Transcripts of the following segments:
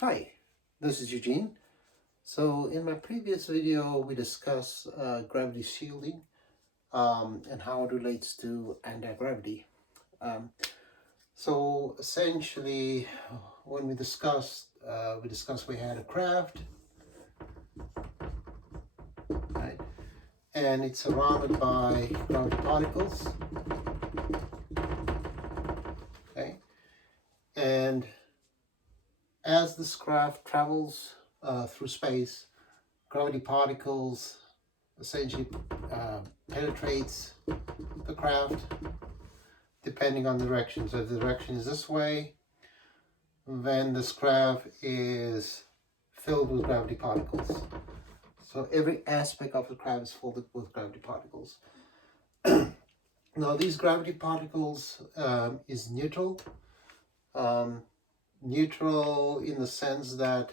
Hi, this is Eugene. So in my previous video, we discussed gravity shielding and how it relates to anti-gravity. Um, so essentially, when we discussed we had a craft, right? And it's surrounded by gravity particles, okay? And as this craft travels through space, gravity particles essentially penetrates the craft depending on the direction. So if the direction is this way, then this craft is filled with gravity particles. So every aspect of the craft is filled with gravity particles. Now these gravity particles is neutral. Neutral in the sense that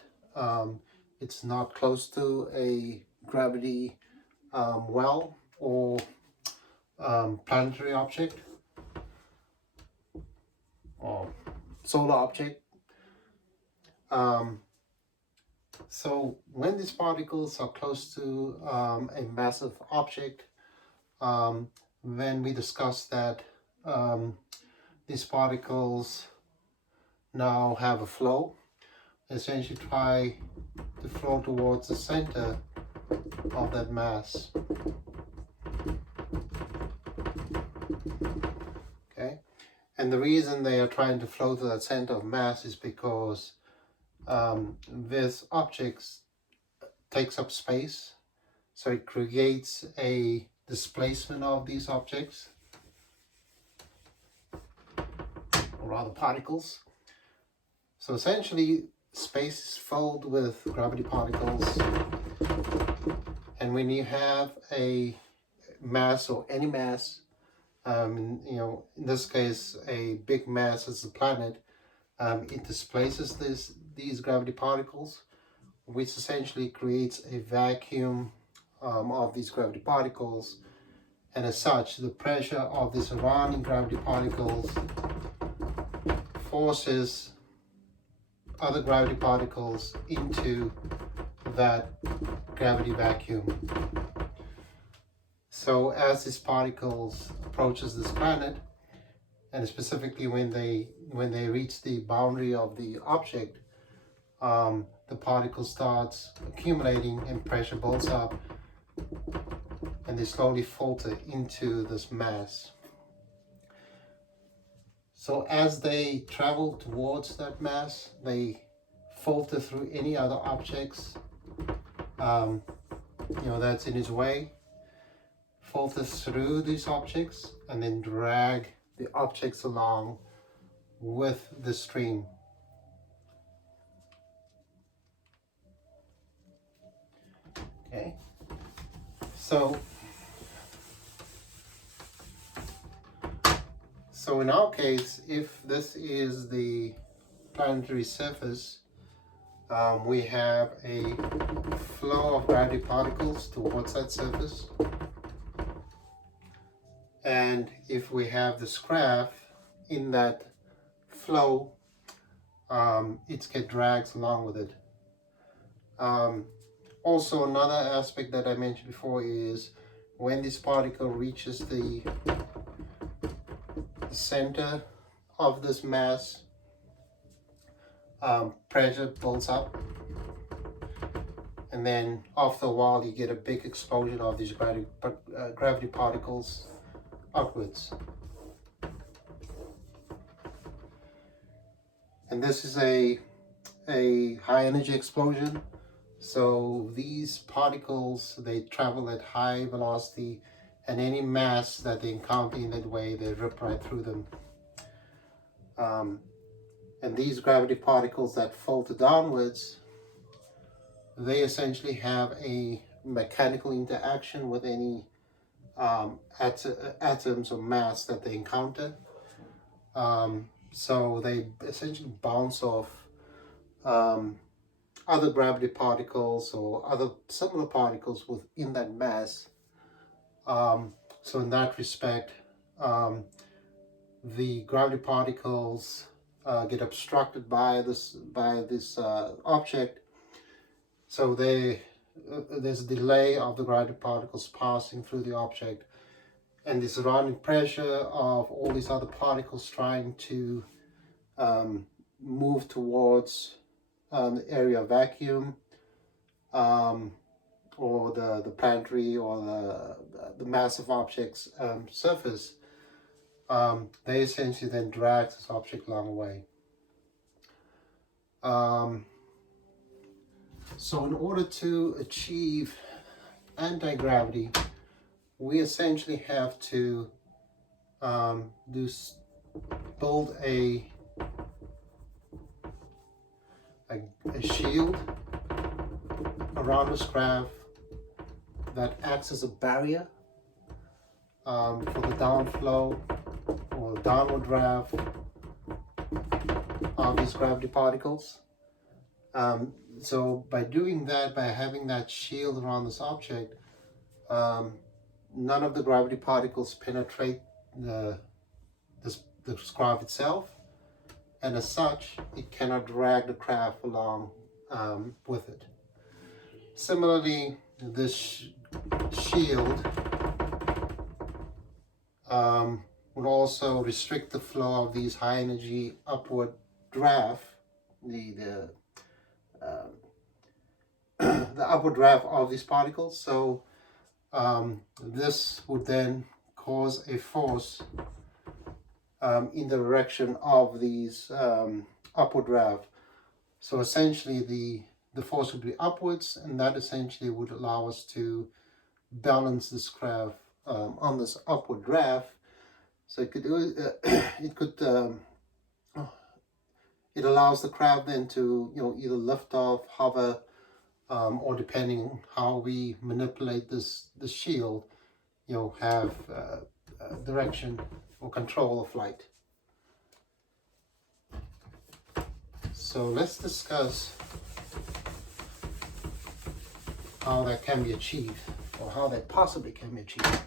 it's not close to a gravity well or planetary object or solar object. So when these particles are close to a massive object, then we discussed that these particles now have a flow, essentially try to flow towards the center of that mass. Okay, and the reason they are trying to flow to that center of mass is because this object takes up space, so it creates a displacement of these objects, or rather particles. So essentially, space is filled with gravity particles, and when you have a mass or any mass, in this case, a big mass as the planet, it displaces these gravity particles, which essentially creates a vacuum of these gravity particles, and as such, the pressure of the surrounding gravity particles forces other gravity particles into that gravity vacuum. So as these particles approaches this planet, and specifically when they reach the boundary of the object, the particle starts accumulating and pressure builds up, and they slowly filter into this mass. So as they travel towards that mass, they filter through any other objects that's in its way, filters through these objects, and then drag the objects along with the stream. Okay, so in our case, if this is the planetary surface, we have a flow of gravity particles towards that surface, and if we have this craft in that flow, it gets dragged along with it. Also, another aspect that I mentioned before is when this particle reaches the center of this mass, pressure builds up, and then after a while you get a big explosion of these gravity particles upwards. And this is a high energy explosion. So these particles, they travel at high velocity, and any mass that they encounter in that way, they rip right through them. And these gravity particles that filter downwards, they essentially have a mechanical interaction with any atoms or mass that they encounter. So they essentially bounce off other gravity particles or other similar particles within that mass. So in that respect, the gravity particles get obstructed by this object. So there's a delay of the gravity particles passing through the object, and the surrounding pressure of all these other particles trying to move towards the area of vacuum, or the planetary or the massive object's surface. They essentially then drag this object along the way. So in order to achieve anti-gravity, we essentially have to build a shield around this craft that acts as a barrier for the downflow or downward draft of these gravity particles. So by doing that, by having that shield around this object, none of the gravity particles penetrate the craft itself, and as such, it cannot drag the craft along with it. Similarly, this shield would also restrict the flow of these high energy upward draft, the upward draft of these particles. So this would then cause a force in the direction of these upward draft. So essentially the force would be upwards, and that essentially would allow us to balance this craft on this upward draft. So it allows the craft then to either lift off, hover, or depending on how we manipulate this shield, have direction or control of flight. So let's discuss how that can be achieved, or how that possibly can be achieved.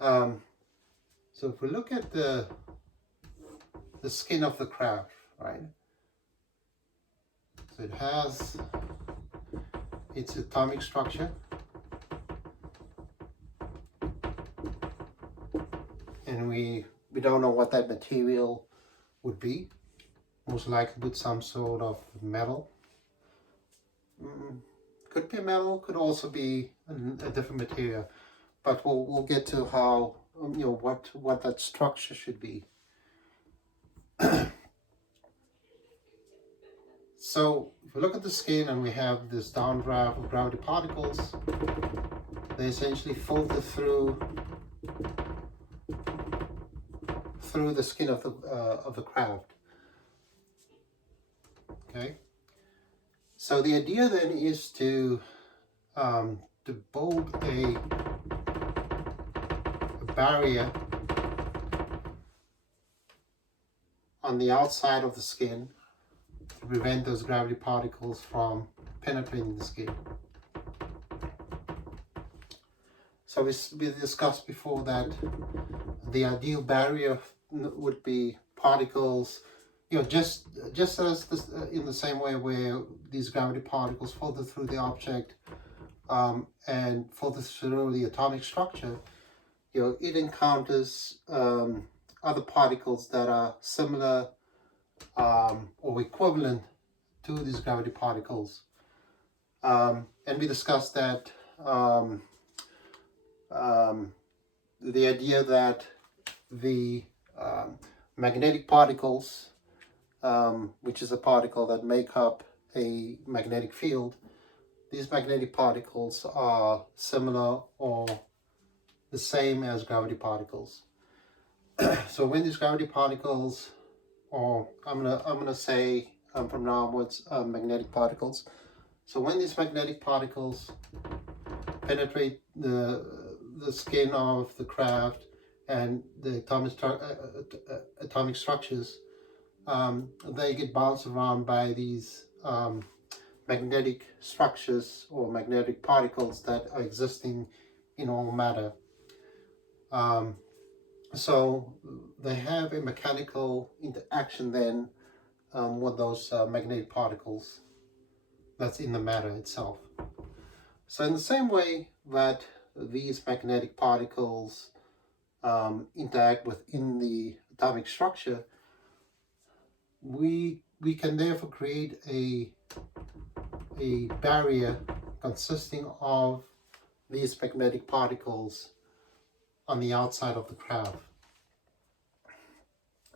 So if we look at the skin of the craft, right? So it has its atomic structure, and we don't know what that material would be. Most likely with some sort of metal. Could be metal, could also be a different material, but we'll get to how what that structure should be. So if we look at the skin and we have this downdraft of gravity particles, they essentially filter through the skin of the craft. Okay. So the idea then is to build a barrier on the outside of the skin to prevent those gravity particles from penetrating the skin. So we discussed before that the ideal barrier would be particles, just as this, in the same way where these gravity particles filter through the object and filter through the atomic structure, it encounters other particles that are similar or equivalent to these gravity particles. And we discussed that the idea that the magnetic particles, which is a particle that make up a magnetic field, these magnetic particles are similar or the same as gravity particles. So when these gravity particles, or I'm gonna say from now onwards magnetic particles. So when these magnetic particles penetrate the skin of the craft and the atomic structures, they get bounced around by these magnetic structures or magnetic particles that are existing in all matter. So they have a mechanical interaction then with those magnetic particles that's in the matter itself. So in the same way that these magnetic particles interact within the atomic structure, we can therefore create a barrier consisting of these magnetic particles on the outside of the craft.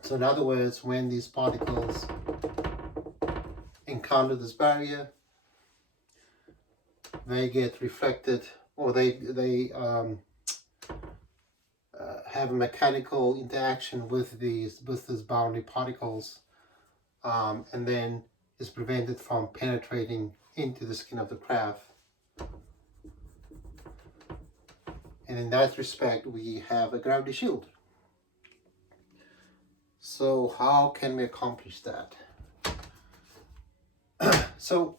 So in other words, when these particles encounter this barrier, they get reflected, or they have a mechanical interaction with these boundary particles, and then is prevented from penetrating into the skin of the craft. And in that respect, we have a gravity shield. So how can we accomplish that? So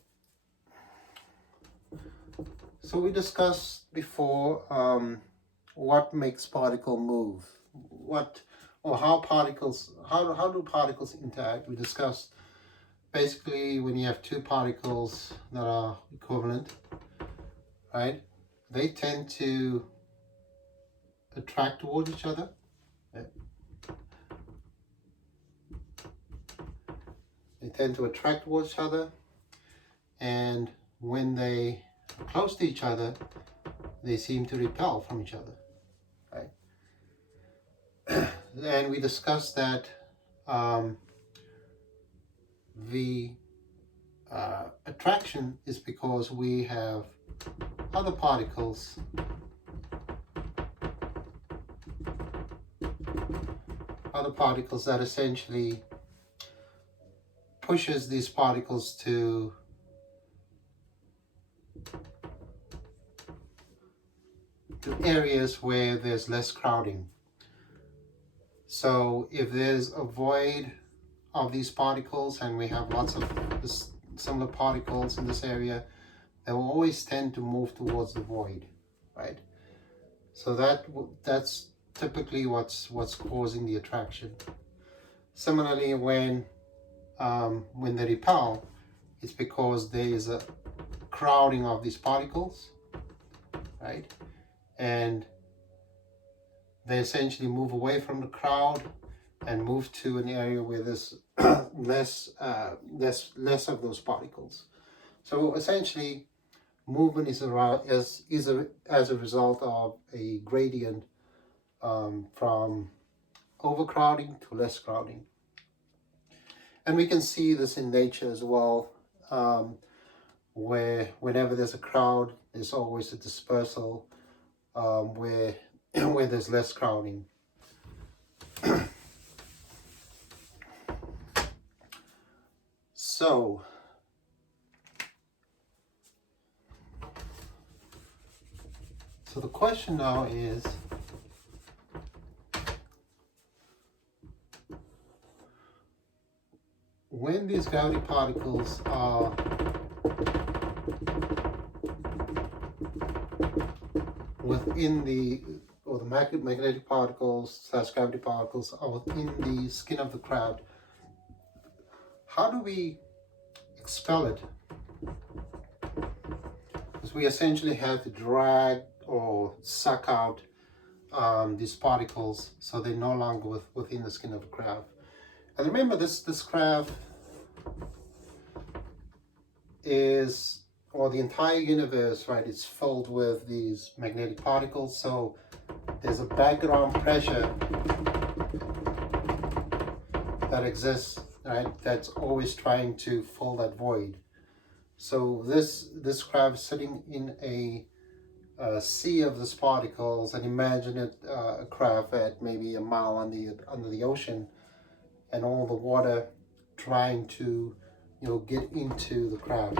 we discussed before what makes particle move, how do particles interact. We discussed basically when you have two particles that are equivalent, right? They tend to attract towards each other. They tend to attract towards each other, and when they are close to each other, they seem to repel from each other, right? And we discussed that the attraction is because we have other particles that essentially pushes these particles to areas where there's less crowding. So if there's a void of these particles and we have lots of similar particles in this area, they will always tend to move towards the void, right? So that's typically what's causing the attraction. Similarly, when they repel, it's because there is a crowding of these particles, right? And they essentially move away from the crowd and move to an area where there's less of those particles. So essentially, movement is as a result of a gradient from overcrowding to less crowding. And we can see this in nature as well, where whenever there's a crowd, there's always a dispersal where there's less crowding. So the question now is, when these gravity particles are within the magnetic particles / gravity particles are within the skin of the craft, how do we expel it? Because we essentially have to drag or suck out these particles so they're no longer within the skin of the craft. And remember, this craft is, or the entire universe, right, it's filled with these magnetic particles. So there's a background pressure that exists, right, that's always trying to fill that void. So this craft is sitting in a sea of these particles, and imagine it a craft at maybe a mile under the ocean, and all the water trying to get into the craft.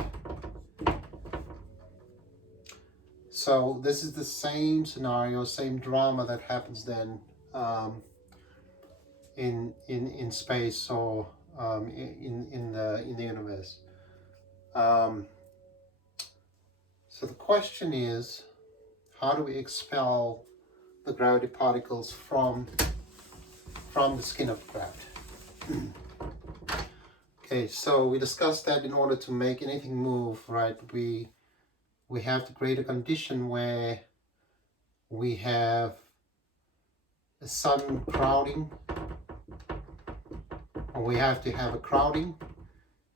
So this is the same scenario, same drama that happens then in space or in the universe. So the question is, how do we expel the gravity particles from from the skin of the craft. Okay, so we discussed that in order to make anything move, right, we have to create a condition where we have a sudden crowding, or we have to have a crowding,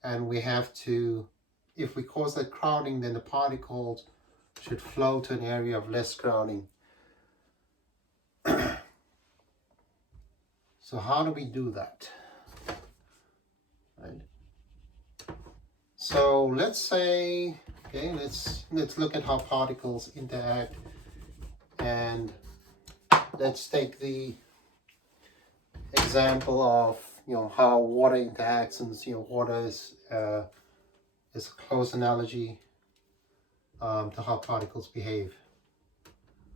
and we have to, if we cause that crowding, then the particles should flow to an area of less crowding. So how do we do that? Right. So let's say, okay, let's look at how particles interact, and let's take the example of how water interacts, and water is a close analogy to how particles behave,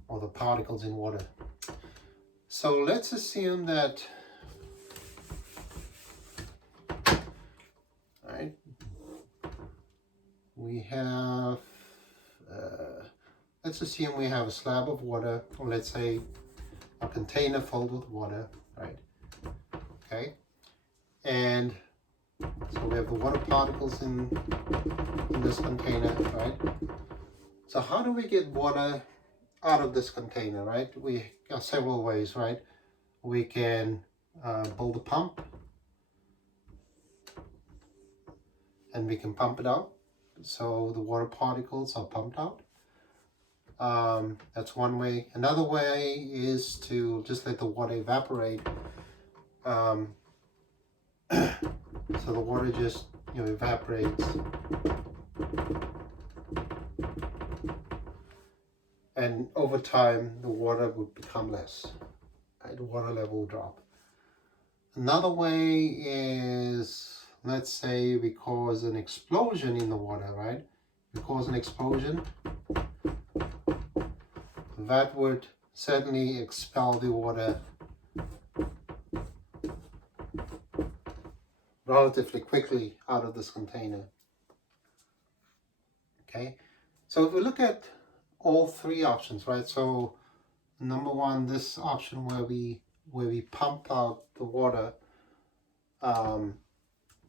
or the particles in water. So let's assume that, right, we have, let's assume we have a slab of water, or let's say a container filled with water, right? Okay, and so we have the water particles in this container, right? So how do we get water out of this container, right? We have several ways, right? We can build a pump, and we can pump it out, so the water particles are pumped out. That's one way. Another way is to just let the water evaporate. So the water just evaporates, and over time the water would become less, right? The water level will drop. Another way is, let's say we cause an explosion in the water, right? We cause an explosion, that would certainly expel the water relatively quickly out of this container. Okay, so if we look at all three options, right? So number one, this option where we pump out the water,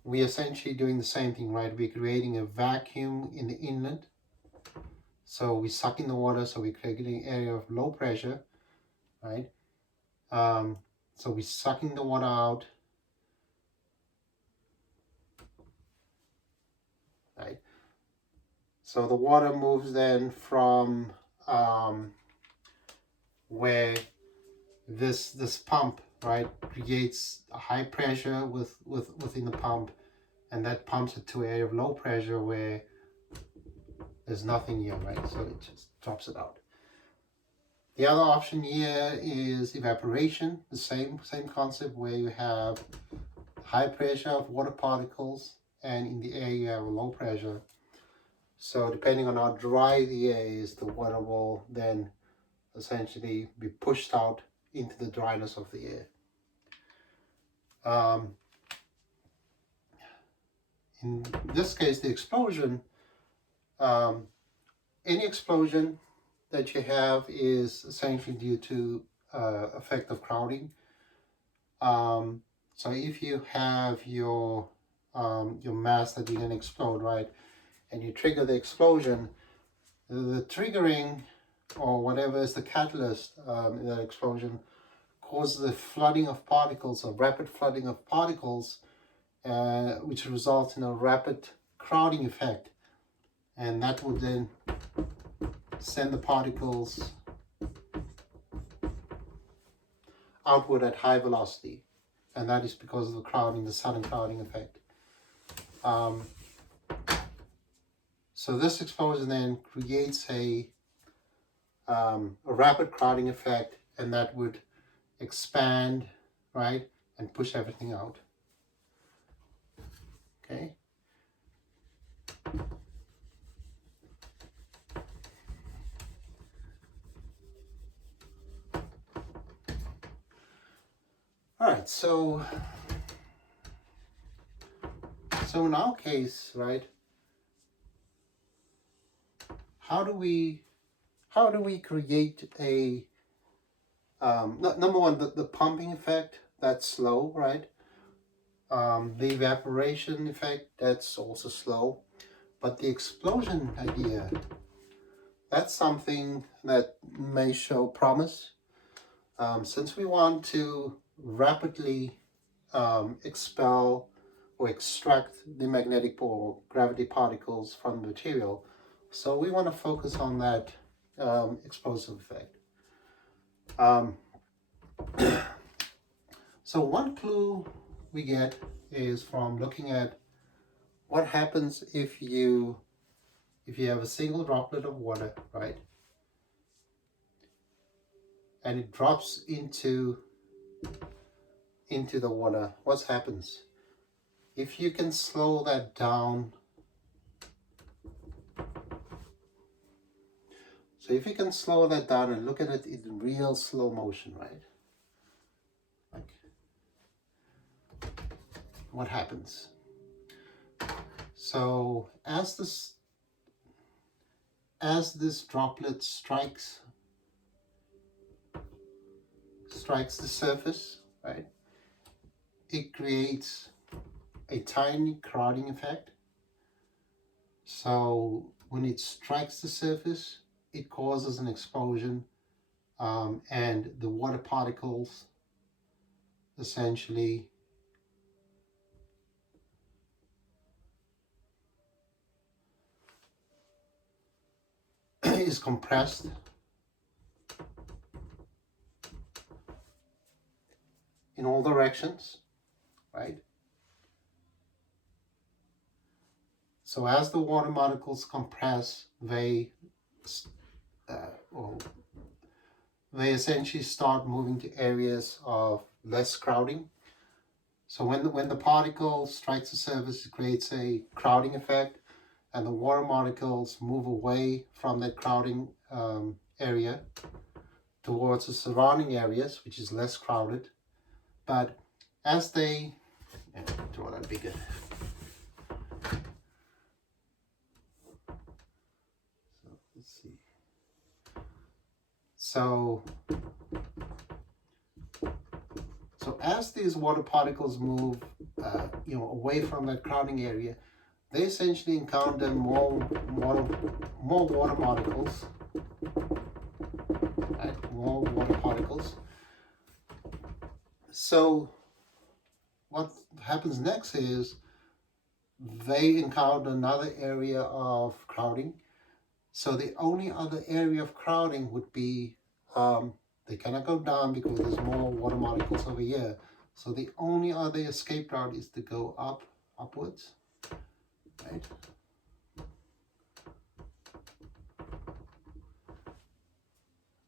we're essentially doing the same thing, right? We're creating a vacuum in the inlet. So we suck in the water, so we're creating an area of low pressure, right? So we're sucking the water out, right? So the water moves then from where this pump, right, creates a high pressure within the pump, and that pumps it to an area of low pressure where there's nothing here, right? So it just drops it out. The other option here is evaporation, the same concept, where you have high pressure of water particles, and in the air you have a low pressure. So depending on how dry the air is, the water will then essentially be pushed out into the dryness of the air. In this case, the explosion, any explosion that you have is essentially due to effect of crowding. So if you have your mass that you're going to explode, right, and you trigger the explosion, the triggering, or whatever is the catalyst in that explosion, causes a flooding of particles, a rapid flooding of particles, which results in a rapid crowding effect, and that would then send the particles outward at high velocity, and that is because of the crowding, the sudden crowding effect. So this explosion then creates a rapid crowding effect, and that would expand, right, and push everything out. Okay. All right, so in our case, right, how do we create a number one, the pumping effect, that's slow, right? The evaporation effect, that's also slow. But the explosion idea, that's something that may show promise. Since we want to rapidly expel or extract the magnetic or gravity particles from the material, so we want to focus on that explosive effect. Um, so one clue we get is from looking at what happens if you have a single droplet of water, right? And it drops into the water. What happens? If you can slow that down, so if you can slow that down and look at it in real slow motion, right? Like, what happens? So as this droplet strikes the surface, right? It creates a tiny crowding effect. So when it strikes the surface, it causes an explosion, and the water particles essentially is compressed in all directions, right? So as the water molecules compress, they essentially start moving to areas of less crowding. So when the particle strikes the surface, it creates a crowding effect, and the water molecules move away from that crowding area towards the surrounding areas, which is less crowded. But as they draw that bigger. So let's see. So as these water particles move, away from that crowding area, they essentially encounter more water molecules, right? More water particles. So what happens next is they encounter another area of crowding. So the only other area of crowding would be, they cannot go down because there's more water molecules over here. So the only other escape route is to go upwards, right?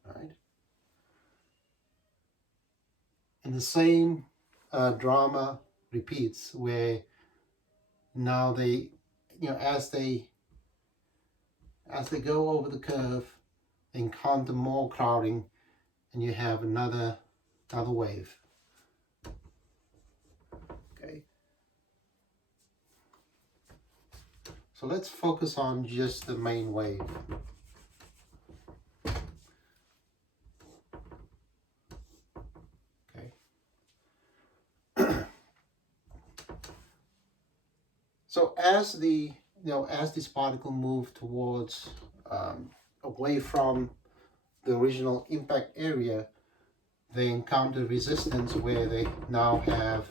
Right. And the same drama repeats, where now they, as they go over the curve, they encounter more crowding, and you have another wave. Okay. So let's focus on just the main wave. Okay. So as this particle move towards away from the original impact area, they encounter resistance where they now have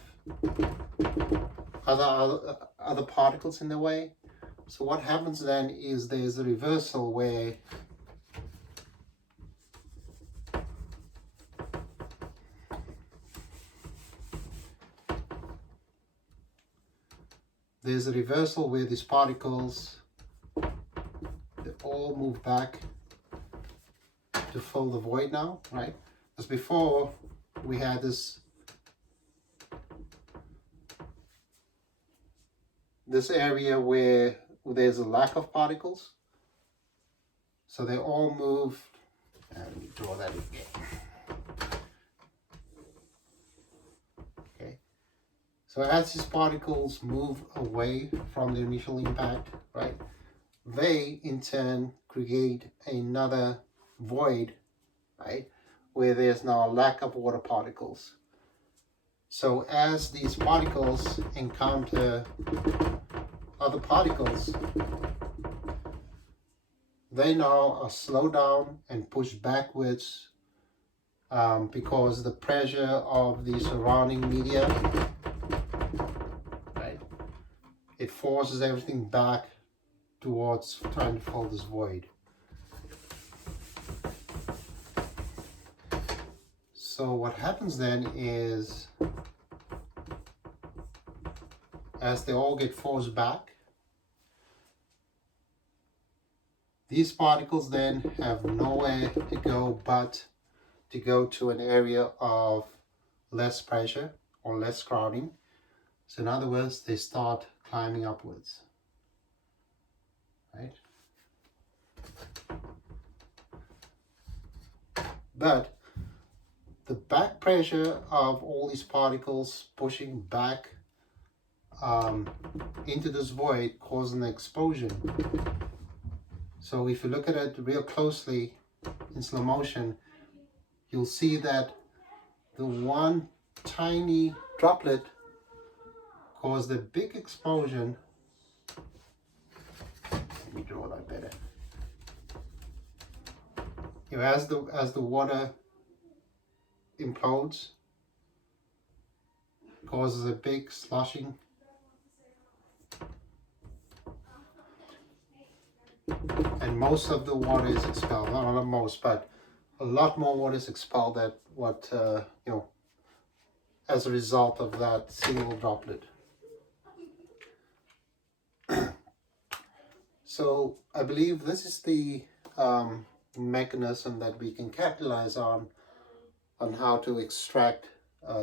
other particles in the way. So what happens then is there's a reversal where these particles, they all move back to fill the void now, right? Because before we had this area where there's a lack of particles. So they all move, let me draw that again. Okay. So as these particles move away from the initial impact, right, they in turn create another void, right, where there's now a lack of water particles. So as these particles encounter other particles, they now are slowed down and pushed backwards because the pressure of the surrounding media, right, it forces everything back towards trying to fill this void. So what happens then is, as they all get forced back, these particles then have nowhere to go but to go to an area of less pressure or less crowding. So in other words, they start climbing upwards, right? But the back pressure of all these particles pushing back into this void causes an explosion. So if you look at it real closely in slow motion, you'll see that the one tiny droplet caused a big explosion. Let me draw that better. You know, as the water implodes, causes a big sloshing, and most of the water is expelled. Not most, but a lot more water is expelled than what you know, as a result of that single droplet. So I believe this is the mechanism that we can capitalize on how to extract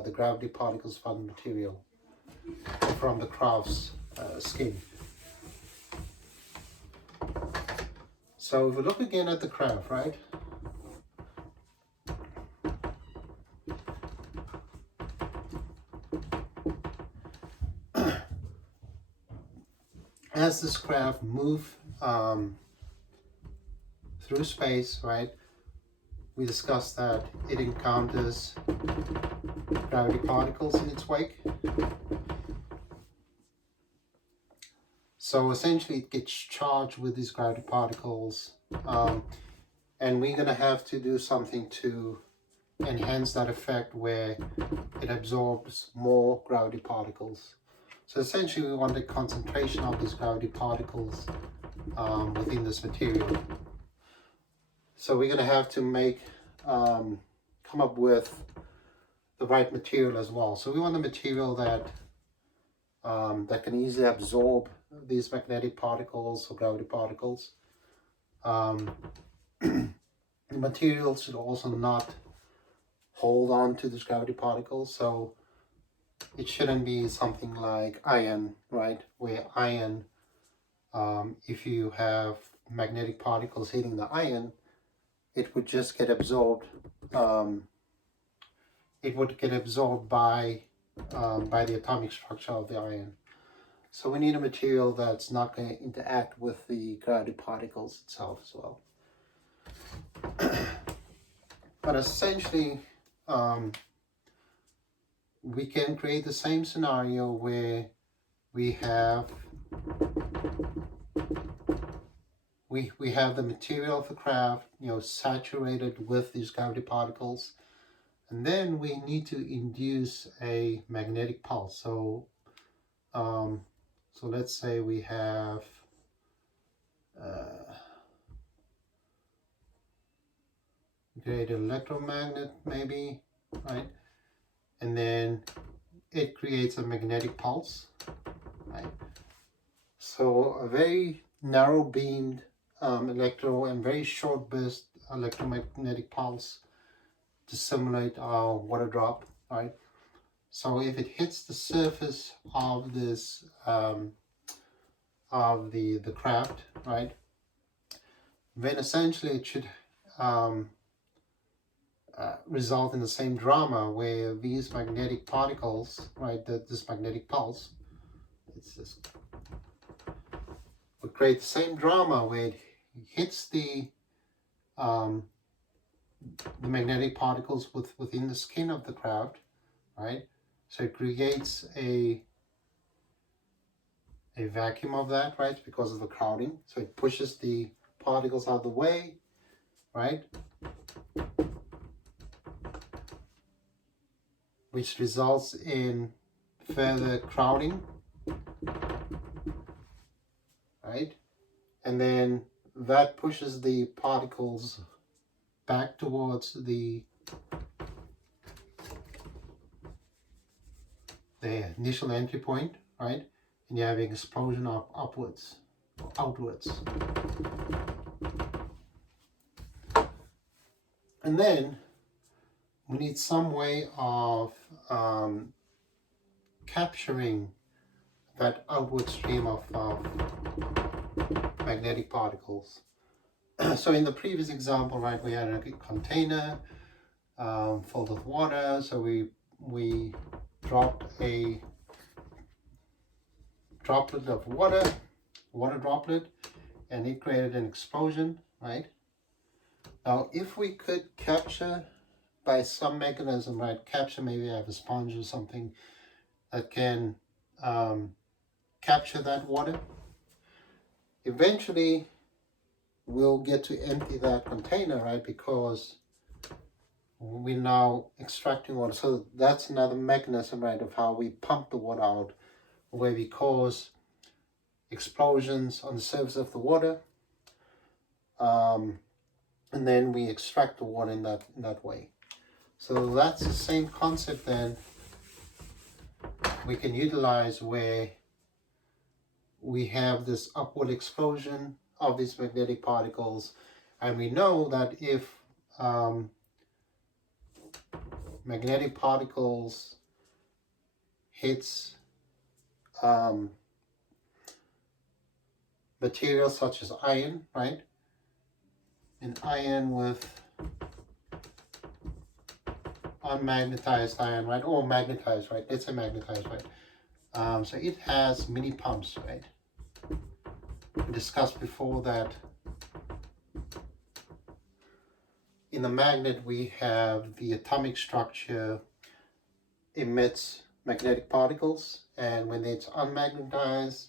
the gravity particles from the material, from the craft's skin. So if we look again at the craft, right? As this craft moves through space, right? We discussed that it encounters gravity particles in its wake. So essentially it gets charged with these gravity particles, and we're going to have to do something to enhance that effect where it absorbs more gravity particles. So essentially we want the concentration of these gravity particles within this material. So we're going to have to make come up with the right material as well. So we want a material that that can easily absorb these magnetic particles or gravity particles. The material should also not hold on to these gravity particles, so it shouldn't be something like iron, right? Where iron, if you have magnetic particles hitting the iron, it would just get absorbed. It would get absorbed by the atomic structure of the iron. So we need a material that's not going to interact with the gravity particles itself as well. But essentially, we can create the same scenario where we have the material of the craft, you know, saturated with these gravity particles, and then we need to induce a magnetic pulse. So so let's say we have create an electromagnet maybe, right? And then it creates a magnetic pulse, right? So a very narrow beamed electro and very short burst electromagnetic pulse to simulate our water drop, right? So if it hits the surface of this of the craft, right, then essentially it should result in the same drama where these magnetic particles, right, this magnetic pulse, would create the same drama where it hits the magnetic particles within the skin of the craft, right? So it creates a vacuum of that, right, because of the crowding. So it pushes the particles out of the way, right, which results in further crowding, right, and then that pushes the particles back towards the initial entry point, right, and you have an explosion of upwards or outwards. And then we need some way of capturing that outward stream of magnetic particles. So in the previous example, right, we had a container filled with water. So we dropped a droplet of water droplet, and it created an explosion, right? Now, if we could capture by some mechanism, right, capture, maybe I have a sponge or something that can capture that water, eventually we'll get to empty that container, right, because we're now extracting water. So that's another mechanism, right, of how we pump the water out, where we cause explosions on the surface of the water, and then we extract the water in that way. So that's the same concept then we can utilize, where we have this upward explosion of these magnetic particles, and we know that if magnetic particles hits materials such as iron, right, and iron with unmagnetized iron, right, or magnetized, right, let's say magnetized, right, so it has mini pumps, right. We discussed before that in the magnet we have the atomic structure emits magnetic particles, and when it's unmagnetized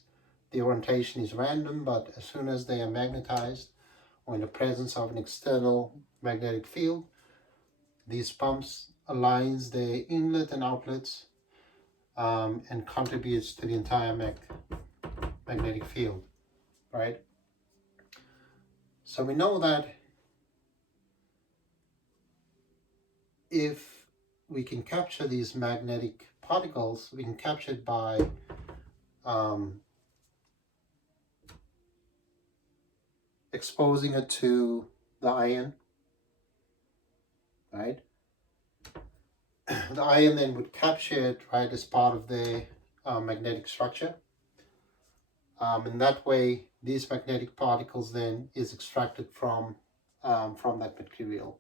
the orientation is random, but as soon as they are magnetized or in the presence of an external magnetic field, these pumps aligns their inlet and outlets and contributes to the entire magnetic field, right? So we know that if we can capture these magnetic particles, we can capture it by exposing it to the iron, right? The iron then would capture it, right, as part of the magnetic structure. And that way, these magnetic particles then is extracted from that material.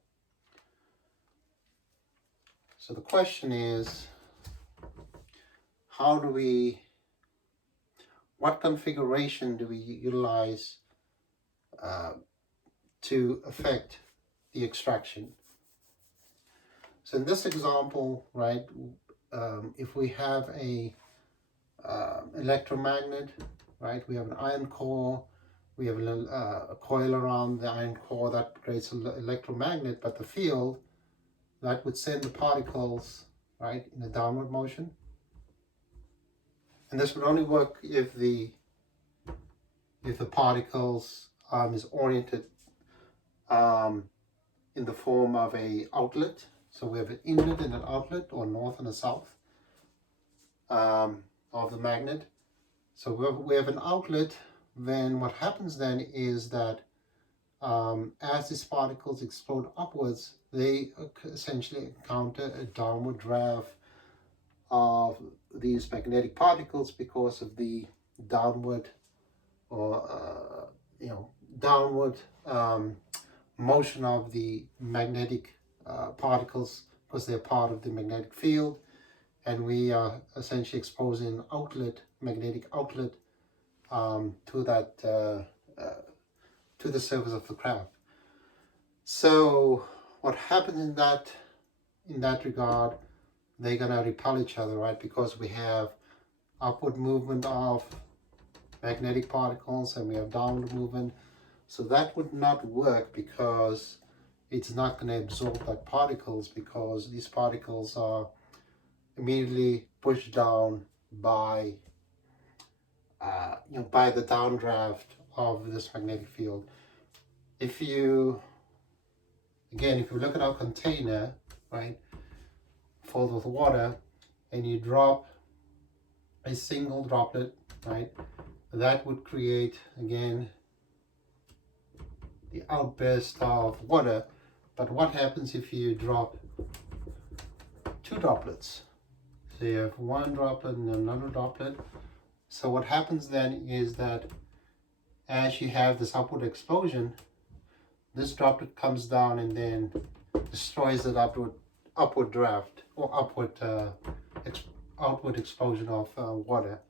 So the question is, what configuration do we utilize to affect the extraction? So in this example, right, if we have a electromagnet, right, we have an iron core, we have a coil around the iron core that creates an electromagnet, but the field that would send the particles, right, in a downward motion. And this would only work if the particles is oriented in the form of a outlet. So we have an inlet and an outlet, or north and a south of the magnet. So we have an outlet. Then what happens then is that as these particles explode upwards, they essentially encounter a downward draft of these magnetic particles because of the downward or downward motion of the magnetic particles, because they're part of the magnetic field, and we are essentially exposing an outlet, magnetic outlet, to that to the surface of the craft. So what happens in that regard, they're gonna repel each other, right? Because we have upward movement of magnetic particles and we have downward movement. So that would not work because it's not going to absorb that particles, because these particles are immediately pushed down by by the downdraft of this magnetic field. If you look at our container, right, filled with water, and you drop a single droplet, right, that would create again the outburst of water. But what happens if you drop two droplets? So you have one droplet and another droplet. So what happens then is that as you have this upward explosion, this droplet comes down and then destroys that upward draft, or outward explosion of water.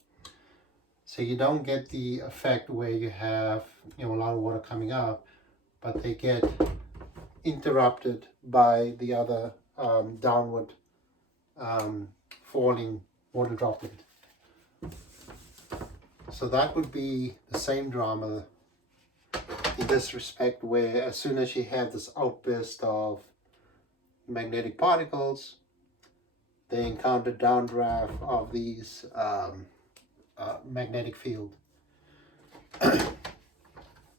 So you don't get the effect where you have a lot of water coming up, but they get interrupted by the other downward falling water droplet. So that would be the same drama in this respect, where as soon as you have this outburst of magnetic particles, they encounter downdraft of these magnetic field.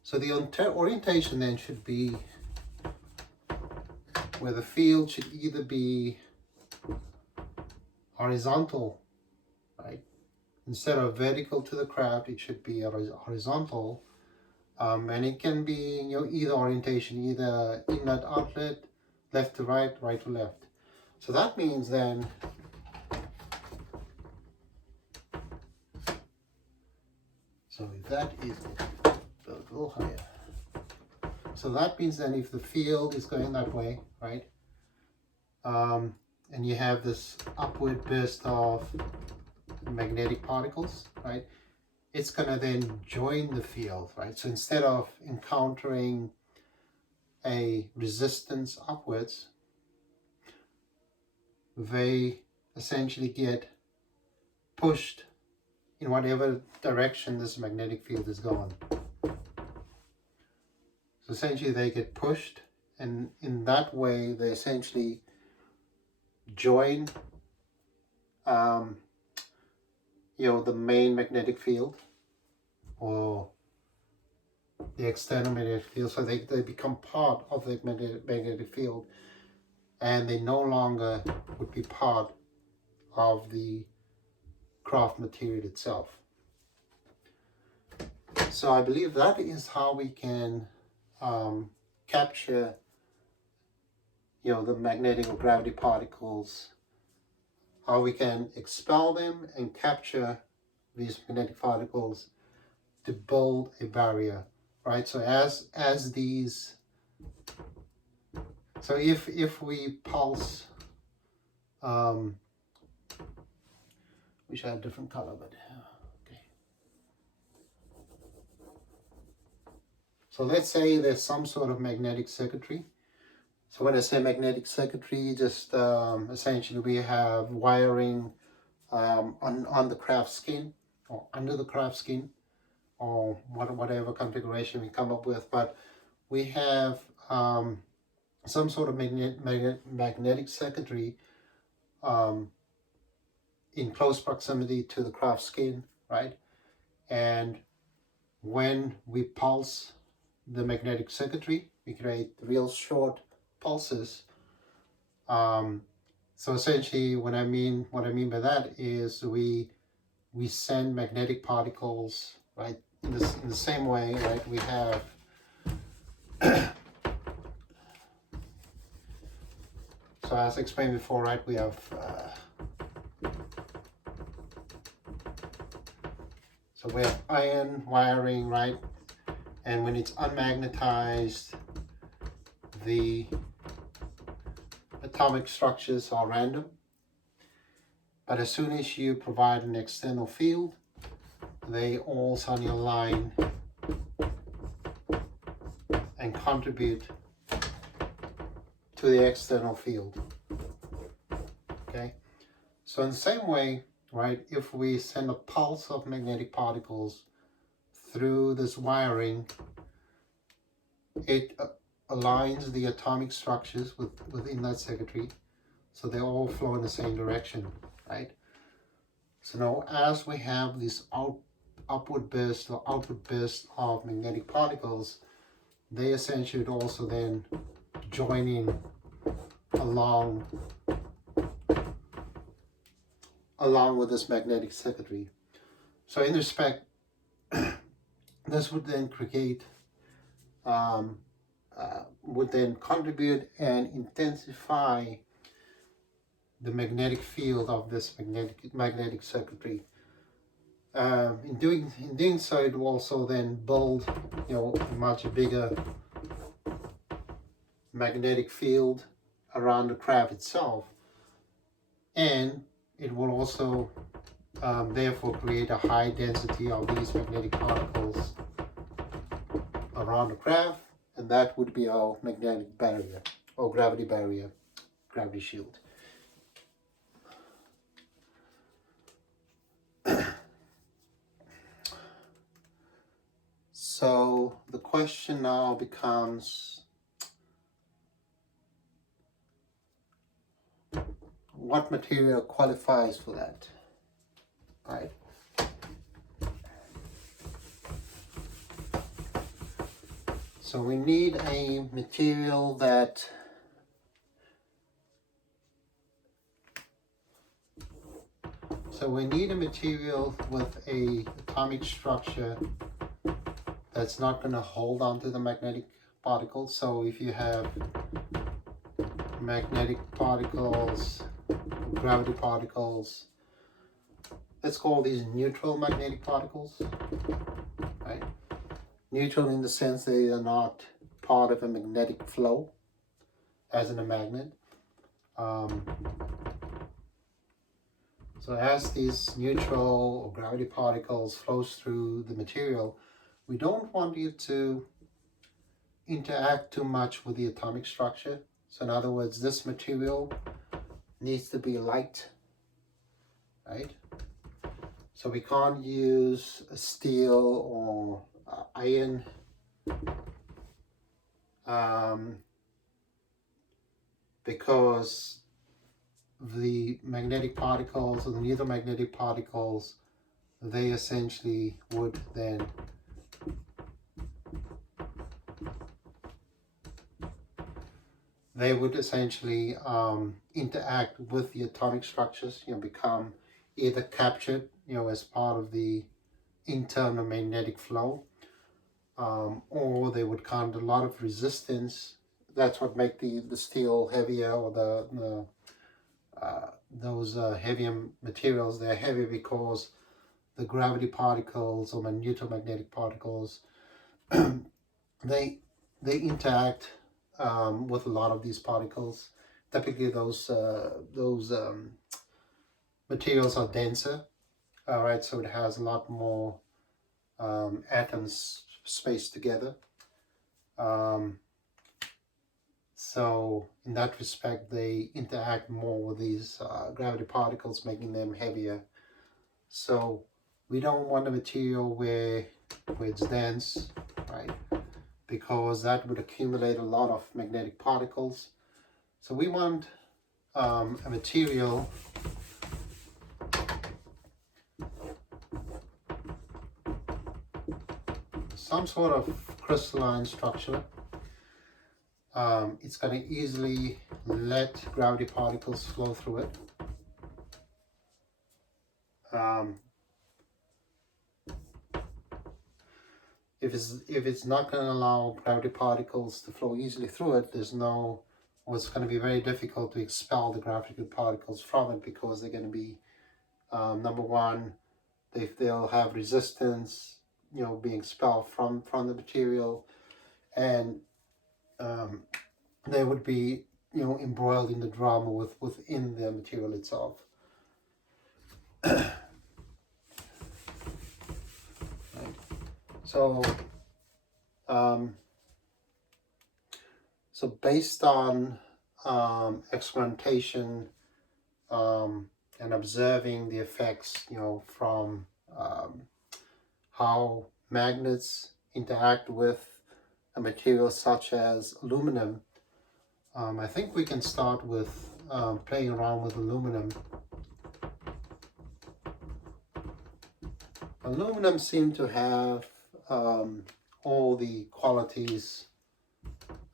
So the orientation then should be where the field should either be horizontal, right? Instead of vertical to the craft, it should be horizontal. And it can be either orientation, either inlet, outlet, left to right, right to left. So that means then if that is a little higher. So that means then if the field is going that way, right, and you have this upward burst of magnetic particles, right, it's going to then join the field, right? So instead of encountering a resistance upwards, they essentially get pushed in whatever direction this magnetic field is going. So essentially they get pushed, and in that way they essentially join the main magnetic field or the external magnetic field. So they become part of the magnetic field, and they no longer would be part of the craft material itself. So I believe that is how we can capture the magnetic or gravity particles, how we can expel them and capture these magnetic particles to build a barrier, right? So as these, so if we pulse, wish I had a different color, but okay. So let's say there's some sort of magnetic circuitry. So when I say magnetic circuitry, just essentially we have wiring on the craft skin or under the craft skin, or whatever configuration we come up with, but we have some sort of magnetic circuitry in close proximity to the craft skin, right? And when we pulse the magnetic circuitry, we create real short pulses. So essentially what I mean by that is we send magnetic particles, right, in the same way, right? We have so as I explained before, right, we have so we have iron wiring, right? And when it's unmagnetized, the atomic structures are random. But as soon as you provide an external field, they all suddenly align and contribute to the external field. Okay, So in the same way, right, if we send a pulse of magnetic particles through this wiring, it aligns the atomic structures within that circuitry, so they all flow in the same direction, right? So now as we have this upward burst or outward burst of magnetic particles, they essentially would also then join in along with this magnetic circuitry. So in respect, this would then create, would then contribute and intensify the magnetic field of this magnetic circuitry. In doing so, it will also then build, a much bigger magnetic field around the craft itself, and it will also therefore create a high density of these magnetic particles around the craft, and that would be our magnetic barrier or gravity barrier, gravity shield. So the question now becomes, what material qualifies for that, right? So we need a material that with a atomic structure that's not going to hold on to the magnetic particles. So if you have magnetic particles, gravity particles, let's call these neutral magnetic particles, right? Neutral in the sense they are not part of a magnetic flow, as in a magnet. So as these neutral or gravity particles flows through the material, we don't want it to interact too much with the atomic structure. So in other words, this material needs to be light, right? So we can't use a steel or iron because the magnetic particles or the neutral magnetic particles, they essentially would then interact with the atomic structures, become either captured, as part of the internal magnetic flow, or they would count a lot of resistance. That's what make the steel heavier, or those heavier materials. They're heavy because the gravity particles or neutral magnetic particles, they interact with a lot of these particles. Typically, those materials are denser. All right, so it has a lot more atoms spaced together. So in that respect, they interact more with these gravity particles, making them heavier. So we don't want a material where it's dense, right? Because that would accumulate a lot of magnetic particles. So we want a material some sort of crystalline structure. It's going to easily let gravity particles flow through it. If it's not going to allow gravity particles to flow easily through it, it's going to be very difficult to expel the gravity particles from it, because they're going to be, number one, they'll have resistance, being expelled from the material, and they would be, embroiled in the drama within the material itself. Right. So based on experimentation, and observing the effects, you know, from how magnets interact with a material such as aluminum. I think we can start with playing around with aluminum. Aluminum seems to have all the qualities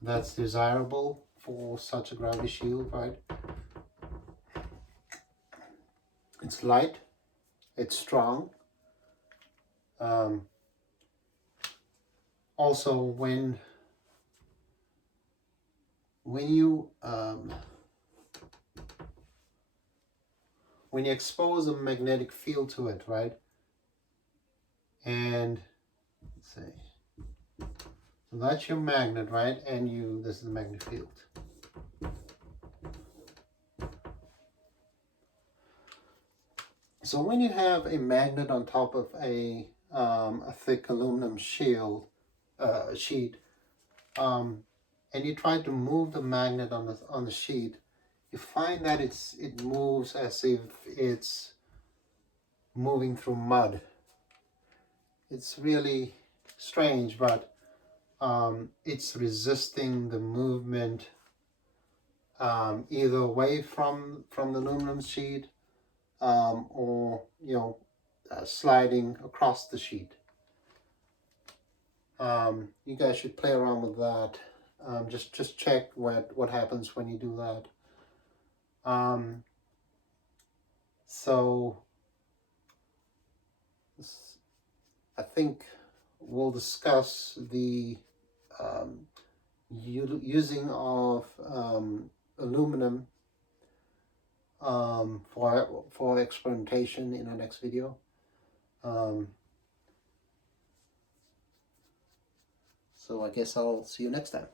that's desirable for such a gravity shield, right? It's light, it's strong. Also, when you expose a magnetic field to it, right? And let's see, so that's your magnet, right? And this is the magnetic field. So when you have a magnet on top of a thick aluminum sheet, and you try to move the magnet on the sheet, you find that it moves as if it's moving through mud. It's really strange, but it's resisting the movement either away from the aluminum sheet or sliding across the sheet. You guys should play around with that. Just check what happens when you do that. So I think we'll discuss the using of aluminum for experimentation in our next video. So I guess I'll see you next time.